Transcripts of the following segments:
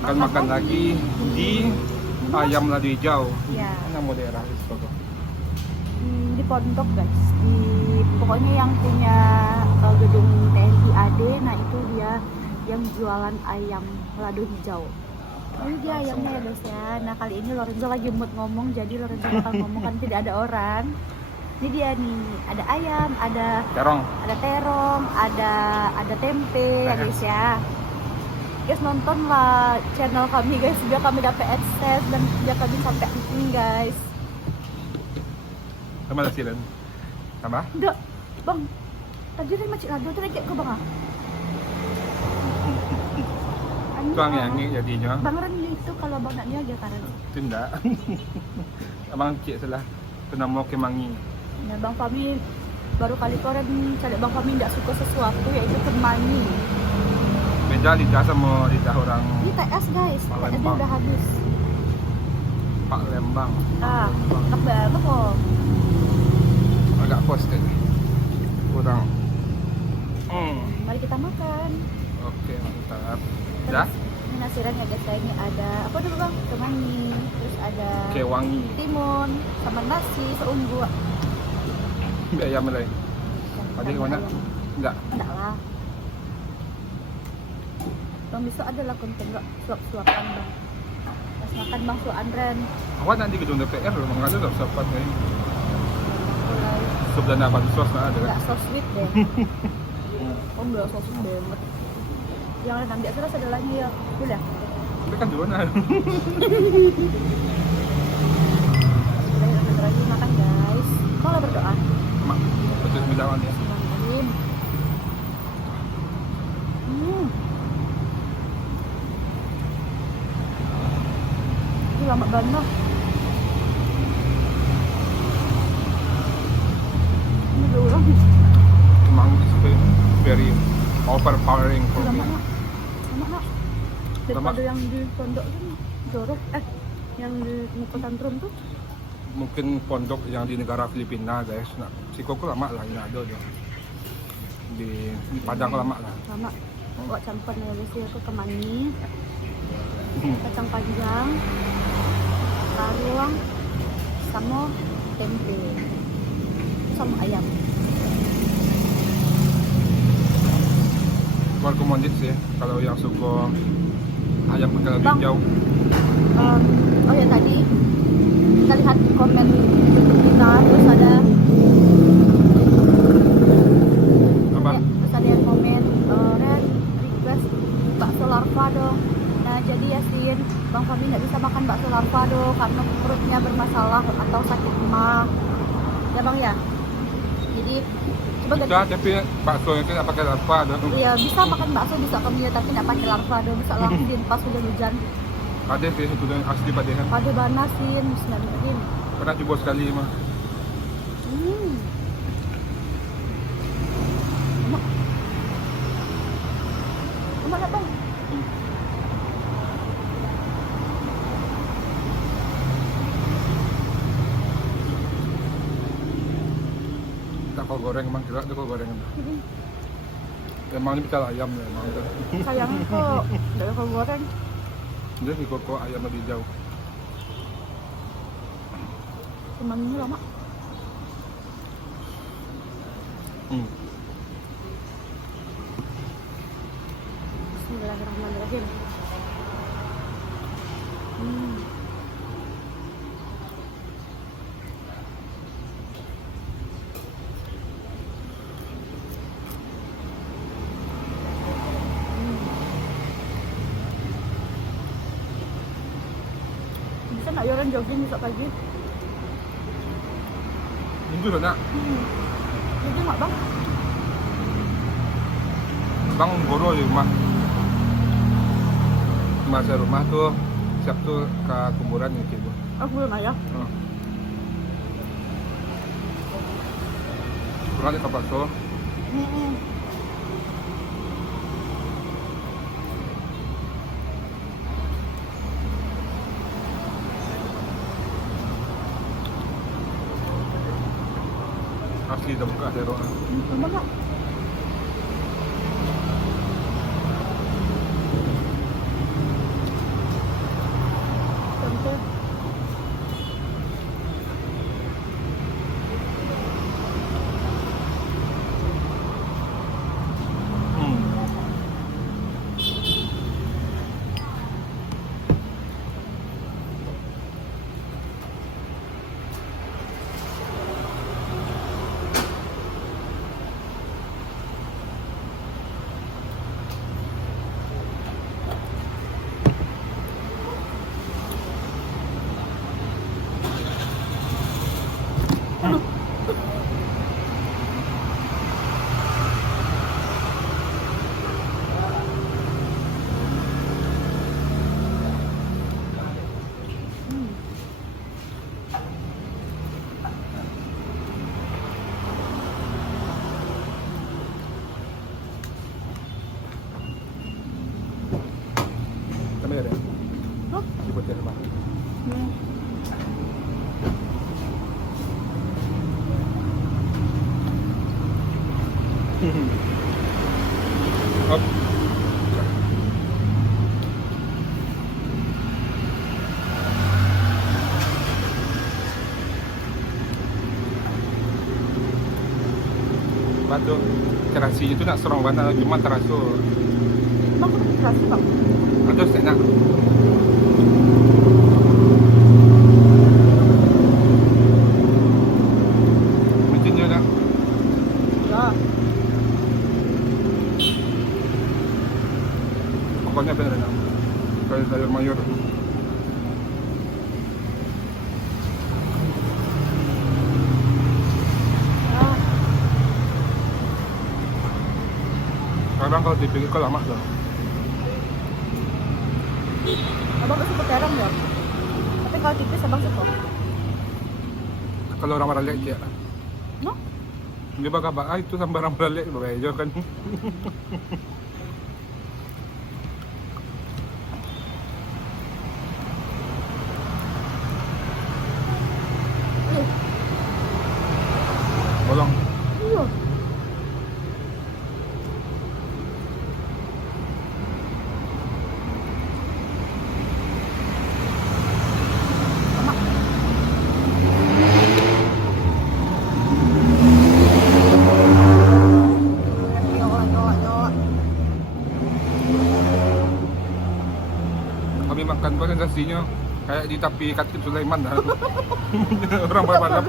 akan makan lagi di ayam ladu hijau. Ya. Mana mau daerah itu? Di Pondok guys, pokoknya yang punya gedung TNI AD, nah itu dia yang jualan ayam ladu hijau. Ini dia ayamnya ya guys ya. Nah kali ini Lorenzo lagi mood ngomong, jadi Lorenzo bakal ngomong kan tidak ada orang. Ini dia nih, ada ayam, ada terong, ada tempe ya guys ya. Guys nontonlah channel kami guys, biar kami dapat AdSense dan biar kami sampai ini guys. Sama nasi dan tambah? Enggak, bang. Tadi kan macam lado tu lagi ke bang ah. Tuang yang ni jadinya. Bang Ren itu kalau bang nak ni aja karena. Tidak. Abang cik salah. Kena mau kemangi. Nah, Bang Fami baru kali kemarin cari Bang Fami tidak suka sesuatu yaitu kemangi. Beda lidah sama lidah orang Ini TS guys, TS Palembang. udah habis. Pak Lembang. Enak banget kok. Agak posted. Kurang. Mari kita makan. Oke, mantap. Dah? Ini nasiran ya guys, ini ada apa dulu bang? Kemangi, terus ada Kewangi. timun, sama nasi seunggu. Ambil ayam lain. Ada yang mana? Enggak. Enggak lah. Bang besok adalah konten enggak suap-suapan bang. Pas makan bang suap Andren. Awak nanti gedung DPR loh, mengalir tak sempat ni. Mulai Sebelah apa sos ada kan? enggak so sweet deh. Oh enggak so sweet banget. Yang nanti aku rasa ada lagi ya. Boleh. Tapi kan dua nah. Udah bentar lagi makan guys. Tolong berdoa. Mak, betul bilawan ya. Bismillahirrahmanirrahim. Ini lama banget. Ini udah ulang. Memang is very overpowering for me. Lama nak. Daripada Lama. yang di pondok kan jorok. Yang di Muka Tantrum tuh. Mungkin pondok yang di negara Filipina guys. Nah, si Koko lama lah, ini ada dia. Di Padang lama lah. Lama. Buat campur nih guys ya, ke kemangi, kacang panjang, taruang, sama tempe, sama ayam. Recommended sih kalau yang suka ayam pakai ladu Bang. hijau. Oh ya tadi kita lihat di komen YouTube kita, terus ada Apa? terus ada yang komen Ren request bakso larva dong. Nah jadi Yasin, Bang Fami nggak bisa makan bakso larva dong karena perutnya bermasalah atau sakit emah. Ya bang ya. Jadi coba ganti. Bisa, tapi bakso itu tak pakai larva ada. Iya bisa makan bakso bisa kami tapi nggak pakai larva dong, bisa langsung pas sudah hujan. Ada sih itu yang asli pada kan. Pada banasin, bismillahirrahmanirrahim. Pernah coba sekali mah. Enak. Enak nggak bang? Tak kau goreng emang kira tu kau goreng. Emang ni bicara ayam ya emang tu. Sayangnya kok nggak ada goreng. Dia si Koko ayam lebih jauh. Kemanginya lama. Bismillahirrahmanirrahim. Bisa nggak Yoran jogging besok pagi? Minggu banyak. Jogging nggak bang? Bang goro di rumah. Masa rumah tuh siap tuh ke kuburan gitu. Aku belum ayah. Kurang di kapal tuh. Asli dah buka ada doa. Sama nggak? ya deh. Hah? Di putih bang. Hop. Batu terasi itu nak serong banget, cuma terasa Bang, kok terasa bang? ada enak. Mesinnya nak Ya. pokoknya benar nak. Kayak sayur mayur. Ah, Sekarang kalau dipikir kok lama tuh. abang gak suka terong ya? Tapi kalau tipis abang suka. Kalau orang meralik ya. No? Di bawah apa? Itu sambar orang meralik berbeda kan. Ih, Bolong. iya. Sama. Kami makan sensasinya kayak di tepi Khatib Sulaiman dah. Orang balap.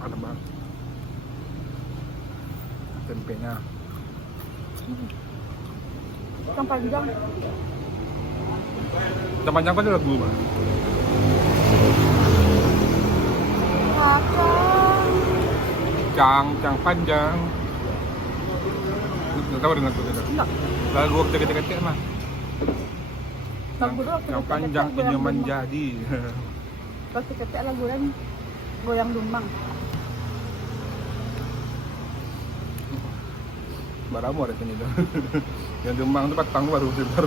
Ada banget. Tempenya. Yang panjang. Temannya apa ada lagu bang? Kakak. Cang panjang. Nggak tahu dengan lagu itu. Enggak. Lagu waktu kecil-kecil mah. Lagu tuh waktu Yang kecil panjang goyang ini lumang. menjadi. Waktu kecil lagu kan goyang lumang. Baramu ada sini tuh. Yang Demang tuh patang baru sebentar.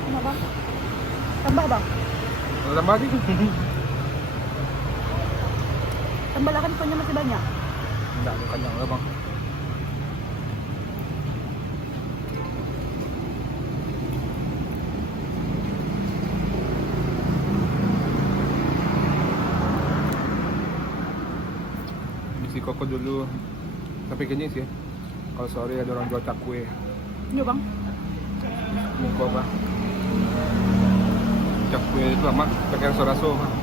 Kenapa? Tambah bang. Tambah lagi. Tambah lah kan punya masih banyak. Enggak, kenyang lah bang. Isi koko dulu. Tapi kayaknya sih, kalau sore ada orang jual cakwe. Iya bang. Muka bang. Cakwe itu lama pakai raso-raso bang.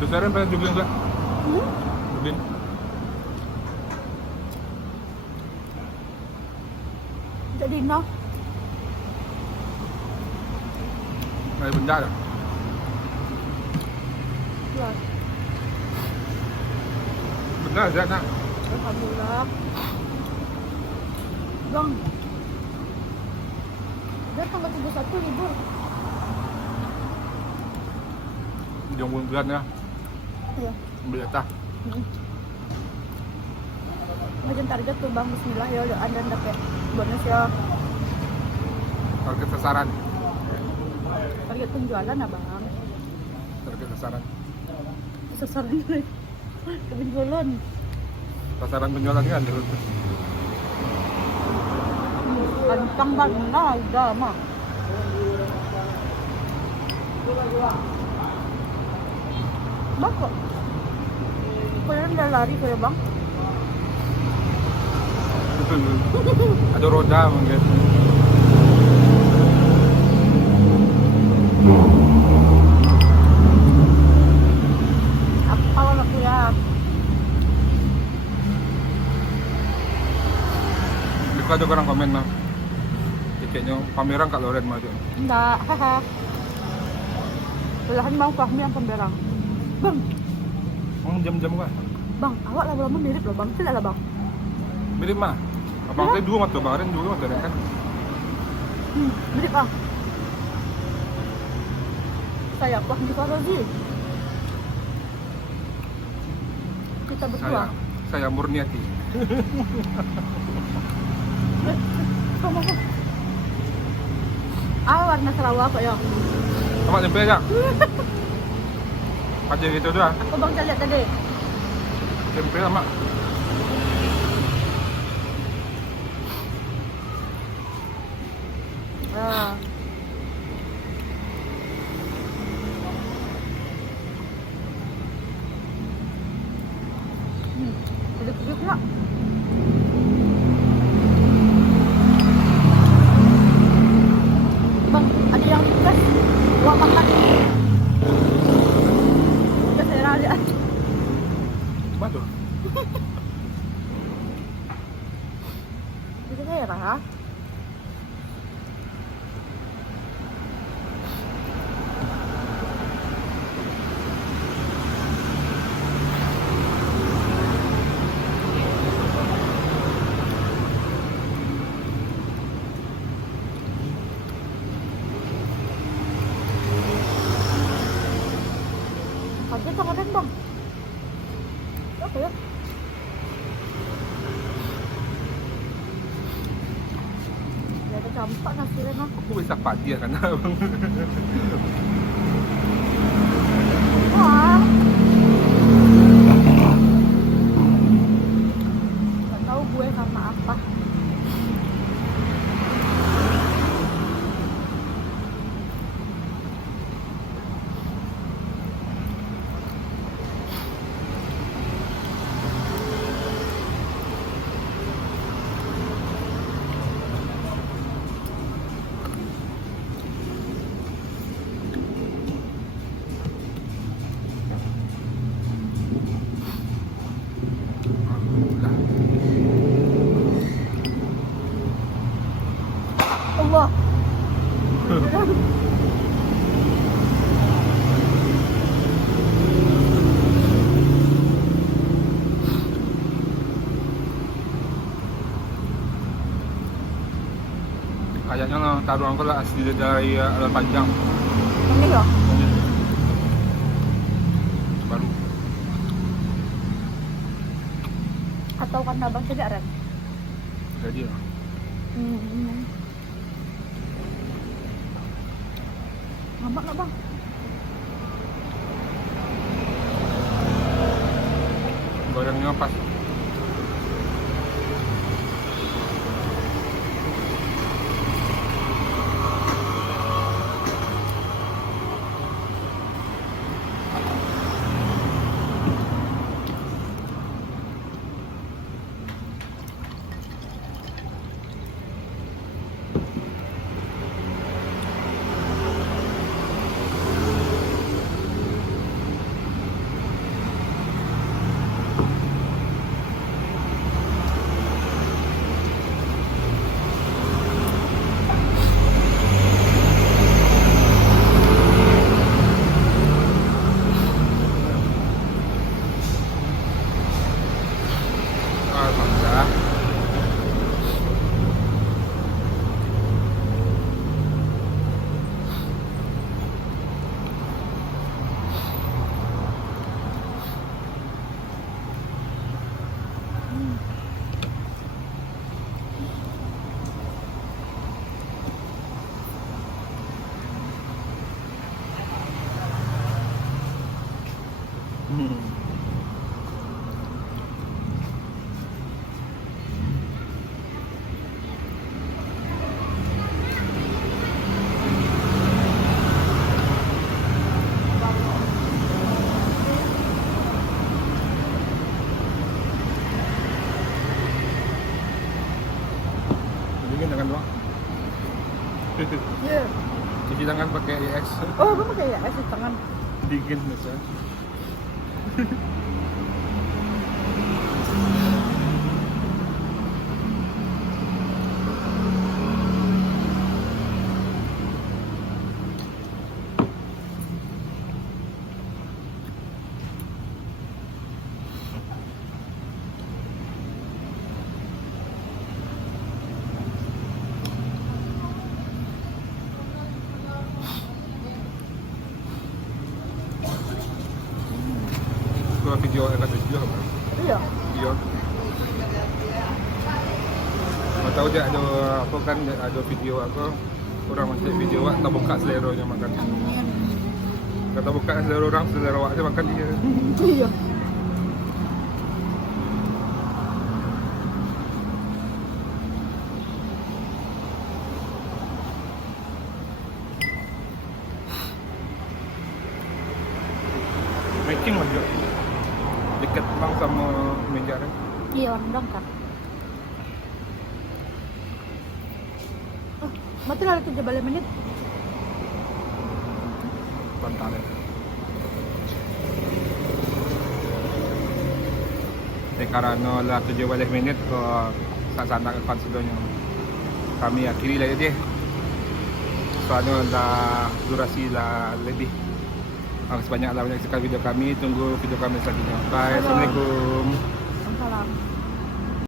Besaran pada juga enggak? Jubin. Jadi no. Ada benda dah. Ya. Benda aja nak. Alhamdulillah. Bang. Dia tanggal 31 libur. Yang bulan ya, Iya. beli tah. Macam target tuh bang, bismillah ya, udah ada dapat bonus ya. Target sasaran. Target penjualan abang. Target sasaran. Sasaran kepenjualan. Sasaran penjualannya ada. Kencang banget lah, udah mah. Bang kok? Kalian udah lari kayak bang? Ada roda mungkin. Suka ada orang komen mah. Tiketnya pameran Kak Loren mah dia. Enggak, haha. Belahan mau kami yang pemberang. Bang, Jam-jam kan. bang, awak lama-lama mirip loh bang, tidak lah bang. Mirip mah. Abang teh dua mah tuh Baren dua mah kan. Mirip ah. Saya Pak di Farazi. Kita berdua. Saya Murniati. Kamu warna Sarawak ya. Sama tempe aja. Aja gitu doang. Aku bang saya lihat tadi. Tempe sama. Ah. Sedikit pula. Bang, ada yang request uang makan. Kita saya aja. Betul. Bisa saya rasa. Kaget bang, ada bang. Apa ya? Ya ada campak hasilnya mah. Aku bisa pagi ya kan abang. Wah. Gak tahu gue karena apa. Allah. Kayaknya lah taruh angkot lah asli dari Alam Panjang. Ini loh. Baru. Atau karena abang tidak Ren? Jadi lah. Ngambak nggak bang? Gorengnya pas. Alhamdulillah. Dingin dengan doang. Iya. Cuci tangan pakai EX. Oh, gue pakai ya es di tangan. Dingin biasa. keluar video yang kata video apa? Iya. Video. Mau tahu dia ada apa kan ada video aku orang masuk video awak tak buka seleranya makan. Amin. Kata buka selera orang selera awak dia makan dia. Iya. Making aja. Dekat bang sama meja kan. Iya, orang dongkak. Oh, berarti lari 17 menit. Pantai. Karena lah 17 minit ke sandak ke konsudonya. Kami akhiri lagi deh. Soalnya dah durasi lah lebih. Sebanyak lah menyaksikan video kami. Tunggu video kami selanjutnya. Bye. Halo. Assalamualaikum. Salam.